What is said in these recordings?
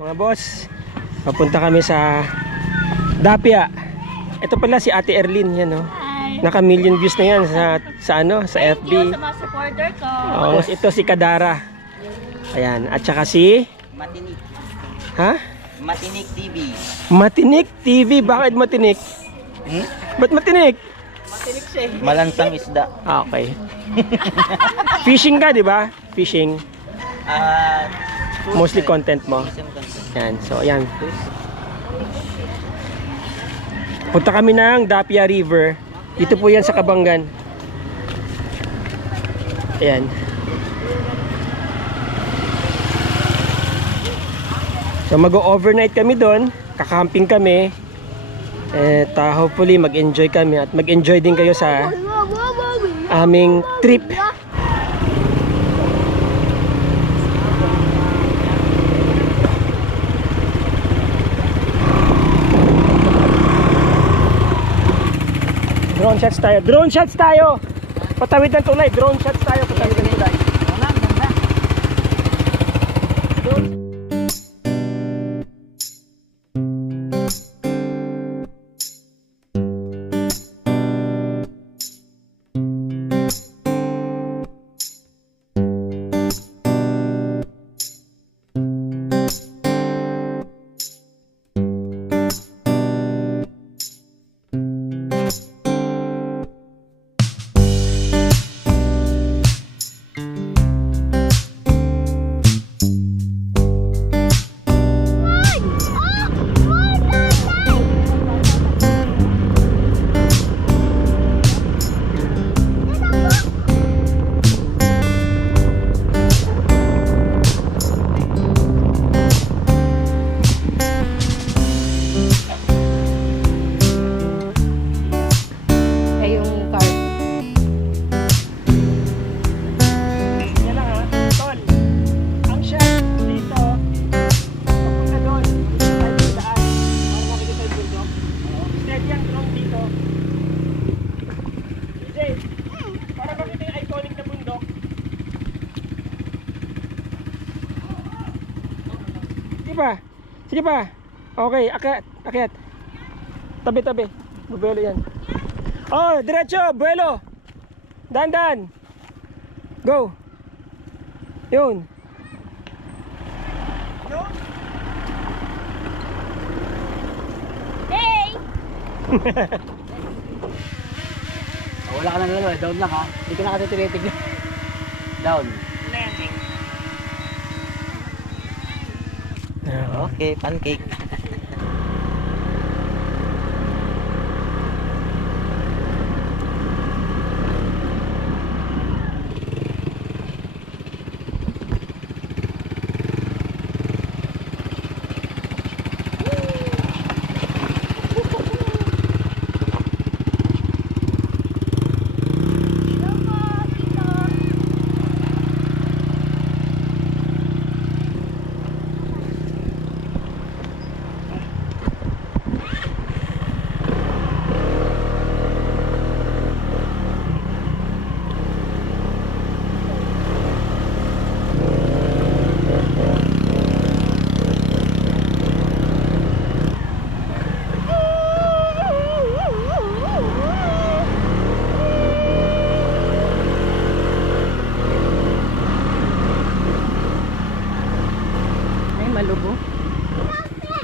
mga boss. Papunta kami sa Dapia. Ito pala si Ate Erlin yan no. Hi. Naka million views na yan sa sa ano, sa Thank you FB. sa mga supporter ko. Oh, ito si Kadara. Ayan, at saka si Matinik. ha? Matinik TV. Matinik TV. Bakit matinik? Hmm? Ba't matinik? Malansang isda. Ah, okay. Fishing ka, di ba? Fishing. Ah, Mostly content mo. Yan, so ayan. Punta kami ng Dapia River. Dito po yan sa Kabangan. Ayan. So mag-overnight kami doon. Kakamping kami. At uh, hopefully mag-enjoy kami at mag-enjoy din kayo sa aming trip. Drone shots tayo. Drone shots tayo. Patawid ng tulay. Drone shots tayo. Patawid ng tulay. Sige pa. Okay, akyat. Akyat. Tabi, tabi. Bubuelo yan. Oh, diretso. Buelo. Dandan. Go. Yun. Hey! Oh, wala ka na lalo, down lang ha. Hindi ka na kasi tinitignan. Down. Okay, pancake. Ay,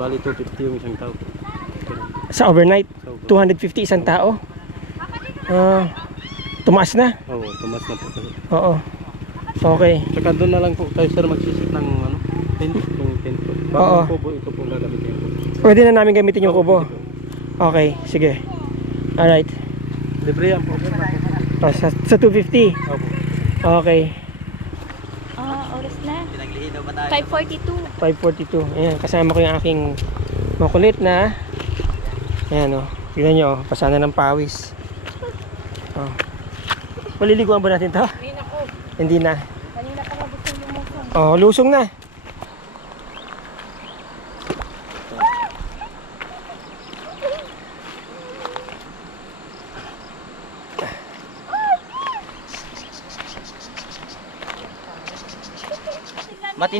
Bali 250 yung isang tao. Sa overnight, So, 250 isang tao. Ah, tumaas na. Oo, tumas na po. Oo. Okay. Saka doon na lang po tayo sir magsisip ng ano, tent, yung tent po. Oo. Bakit po po ito po gagamitin ko. Pwede na namin gamitin yung Oo, kubo. Okay, sige. Alright. po. Libre yan po. Oh, sa, sa 250. Opo. Okay. Ah, oras na. Pinaglihi daw pa tayo. 5.42. 542. Ayan, kasama ko yung aking makulit na. Ayan. Oh. Tignan nyo, oh, pasana ng pawis. Oh. Maliliguan ba natin to? Ayun ako. Hindi na. Kanina pa nga gusto yung musong. Oh, lusong na.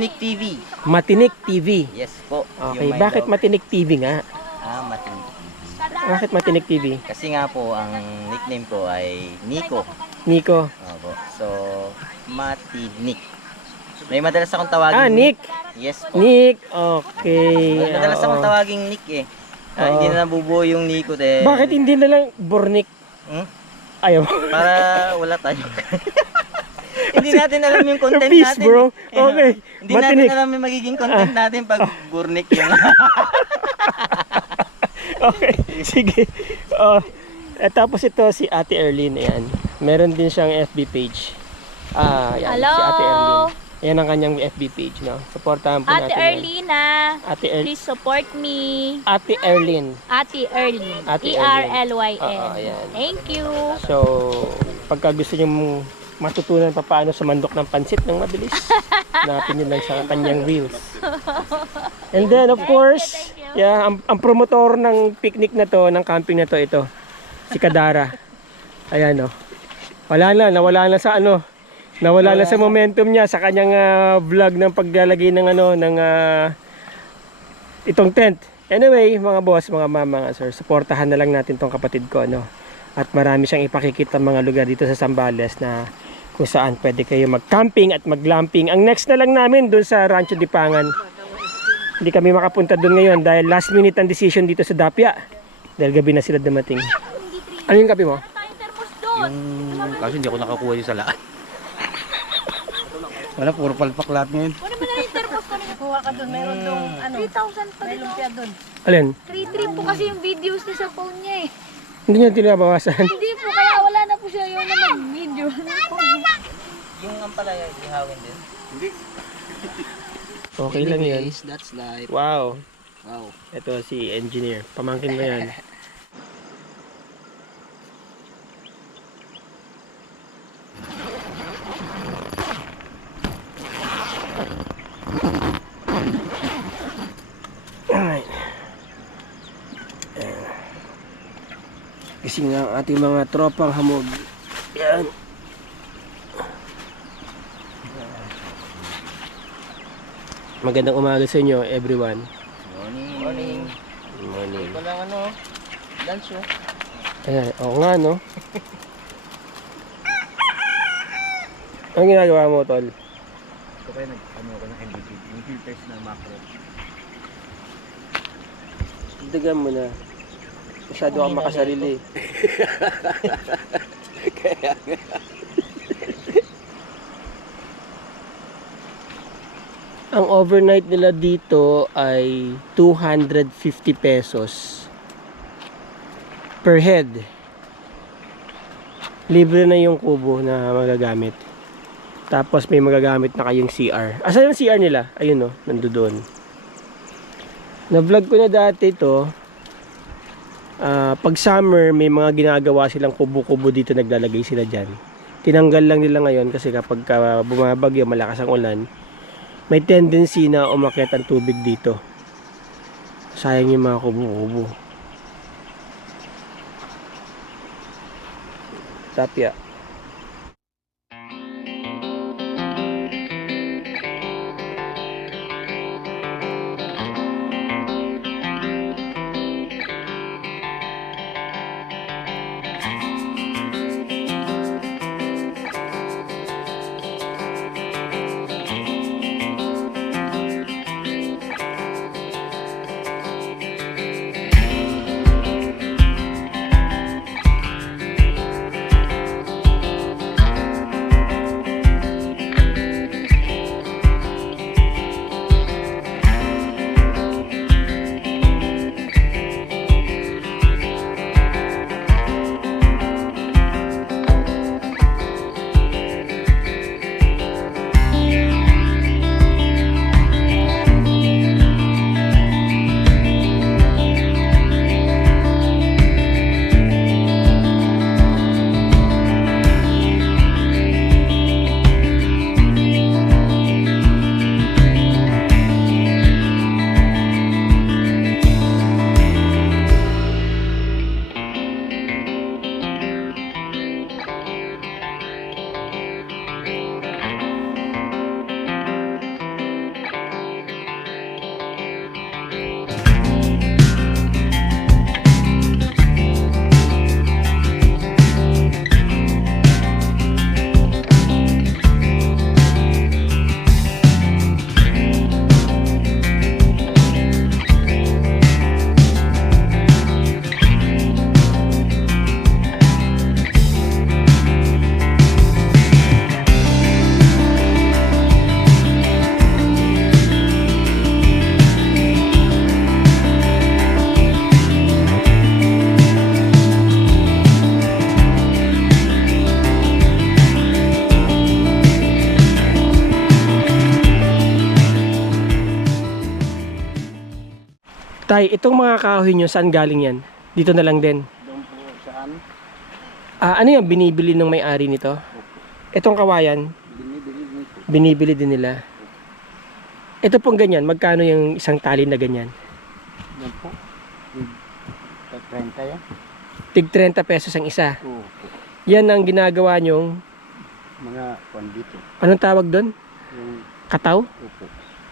Matinik TV. Matinik TV. Yes po. Okay, bakit logo. Matinik TV nga? Ah, Matinik. Bakit Matinik TV? Kasi nga po, ang nickname ko ay Nico. Nico. Opo. So, Matinik. May madalas akong tawagin. Ah, Nick. Yes po. Nick. Okay. May madalas akong oo. tawaging Nick eh. Ah, Oo. hindi na nabubuo yung Nico eh. Bakit hindi na lang Bornik? Hmm? Ayaw. Para wala tayo. hindi natin alam yung content Peace, natin. bro. eh. Okay. Hindi Matinik. natin alam yung magiging content natin pag burnik yun. Okay, sige. Oh, eh, tapos ito si Ate Erlyn, ayan. Meron din siyang FB page. Ah, ayan, Hello? si Ate Erlyn. Ayan ang kanyang FB page, no? Supportahan po Ate natin. yan. Erlina, Ate Er please support me. Ate Erlyn. Ate Erlin. Ate Erlin. E-R-L-Y-N. Oo, ayan. Thank you. So, pagka gusto niyo matutunan pa paano sumandok ng pansit ng mabilis, hanapin niyo lang sa kanyang reels. And then, of course, yeah, ang, ang promotor ng picnic na to, ng camping na to, ito, si Kadara. Ayan, oh. Wala na, nawala na sa ano, nawala na sa momentum niya sa kanyang ah, vlog ng paglalagay ng ano, ng ah, itong tent. Anyway, mga boss, mga mama, mga sir, supportahan na lang natin tong kapatid ko, ano. At marami siyang ipakikita mga lugar dito sa Zambales na kung saan pwede kayo mag-camping at mag-glamping. Ang next na lang namin doon sa Rancho Dipangan. Hindi kami makapunta doon ngayon dahil last minute ang decision dito sa Dapia. Dahil gabi na sila dumating. Ano yung kape mo? Yung, kasi hindi ako nakakuha yung salaan. Wala, puro palpak lahat ngayon. Kuha ka dun, meron dong ano. 3,000 pa rin. lumpia dun. Alin? 3-3 po kasi yung videos niya sa phone niya eh. Hindi niya tinabawasan. Hindi po, kaya wala na po siya yung naman video. Yung ampalaya, ihawin din. Okay lang yan. Anyways, that's life. Wow. Wow. Ito si engineer. Pamangkin mo yan. Alright. Gising na ang ating mga tropang hamog. Yan. Magandang umaga sa inyo, everyone. Morning. Morning. Good morning. Walang ano, lunch oh. Ayan, oo nga no. Anong ginagawa mo, Tol? Ito kaya nag, ano ako ng MVP, yung filters na macro. Dagan mo na. Masyado kang makasarili. Ang overnight nila dito ay 250 pesos per head. Libre na yung kubo na magagamit. Tapos may magagamit na kayong CR. Asan yung CR nila? Ayun no, nandoon. Na-vlog ko na dati ito. Ah, pag summer, may mga ginagawa silang kubo-kubo dito naglalagay sila dyan. Tinanggal lang nila ngayon kasi kapag ka bumabagyo, malakas ang ulan, may tendency na umakyat ang tubig dito. Sayang yung mga kubo-kubo. Tapia. Tay, itong mga kahoy nyo, saan galing yan? Dito na lang din. Doon po saan? Ah, ano yung binibili ng may-ari nito? Itong kawayan, Binibili nito. binibili din nila. Ito pong ganyan, magkano yung isang tali na ganyan? Yan po. Yung 30 yan. Tig 30 pesos ang isa. Oo. Yan ang ginagawa nyong, Mga kwan dito. anong tawag doon? Yung Kataw? upo.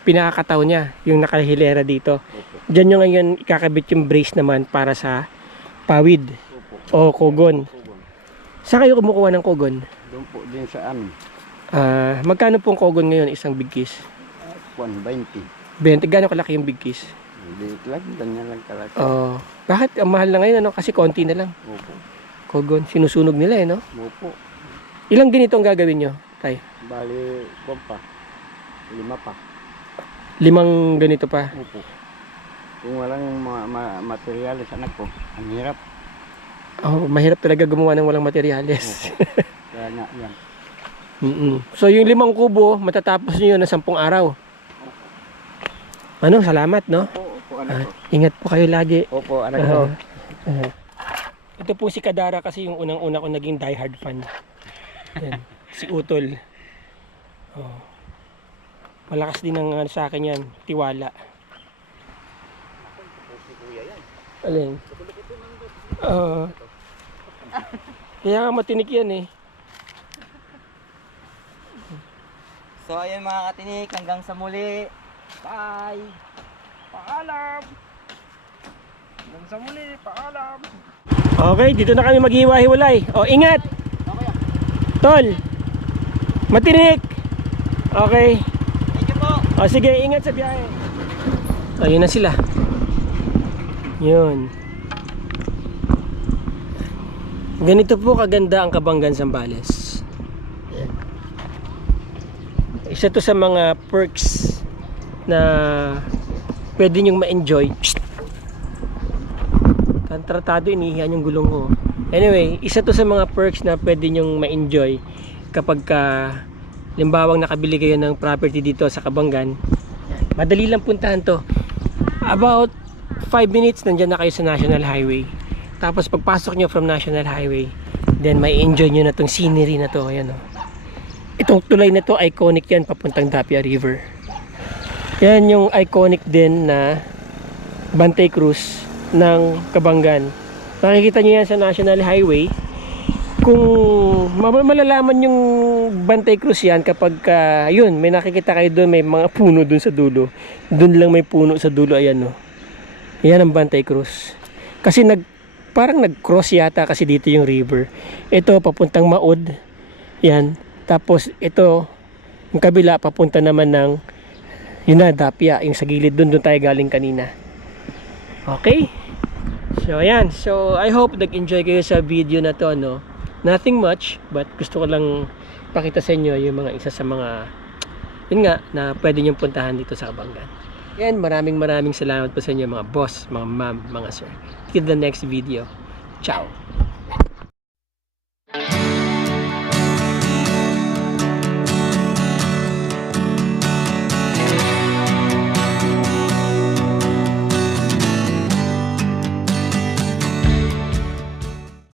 Pinakakataw niya, yung nakahilera dito. Diyan yung ngayon ikakabit yung brace naman para sa pawid o kogon. Kugon. Saan kayo kumukuha ng kogon? Doon po din sa ano. Ah, magkano pong kogon ngayon isang big kiss? Kwan 20. 20, gaano kalaki yung big kiss? Liit lang. Ganyan lang kalaki. Oh, bakit ang mahal na ngayon ano? Kasi konti na lang. Opo. Kogon, sinusunog nila eh, no? Opo. Ilang ganito ang gagawin nyo, tay? Bali, kwan pa. Lima pa. Limang ganito pa. Opo. Kung walang mga ma- materyales anak ko, ang hirap. Oh, mahirap talaga gumawa ng walang materyales. Kaya nga yan. Mm-mm. So yung limang kubo, matatapos yun na sampung araw. Ano, salamat, no? Opo, opo Ah, anak ko. ingat po kayo lagi. Opo anak ko. Ah. Ito po si Kadara kasi yung unang-una ko naging diehard fan. Yan. Si Utol. Oh. Malakas din ang ano sa akin yan, tiwala. Alin? Oo. kaya nga matinik yan eh. So ayun mga katinik, hanggang sa muli. Bye! Paalam! Hanggang sa muli, paalam! Okay, dito na kami maghiwa-hiwalay. O, ingat! Tol! Matinik! Okay. O, sige, ingat sa biyahe. Ayun na sila. Yun. Ganito po kaganda ang Kabanggan Zambales. Yan. Isa to sa mga perks na pwede nyong ma-enjoy. Tantratado, inihihan yung gulong ko. Anyway, isa to sa mga perks na pwede nyong ma-enjoy kapag ka limbawang nakabili kayo ng property dito sa Kabanggan. Madali lang puntahan to. About 5 minutes nandyan na kayo sa National Highway. Tapos pagpasok nyo from National Highway, then may enjoy nyo na tong scenery na to. Ayan o. Itong tulay na to, iconic yan papuntang Dapia River. Yan yung iconic din na Bantay Cruz ng Kabanggan. Makikita nyo yan sa National Highway. Kung ma- malalaman yung Bantay Cruz yan kapag ka, yun, may nakikita kayo doon, may mga puno doon sa dulo. Doon lang may puno sa dulo, ayan no. Yan ang Bantay Cruz. Kasi nag, parang nag-cross yata kasi dito yung river. Ito papuntang Maod. Yan. Tapos ito, yung kabila papunta naman ng yun na, Dapia, yung sa gilid doon, doon tayo galing kanina. Okay? So, ayan. So, I hope nag-enjoy kayo sa video na to, no? Nothing much, but gusto ko lang pakita sa inyo yung mga isa sa mga yun nga, na pwede niyong puntahan dito sa Kabanggan. Yan, maraming maraming salamat po sa inyo mga boss, mga ma'am, mga sir. In the next video. Ciao!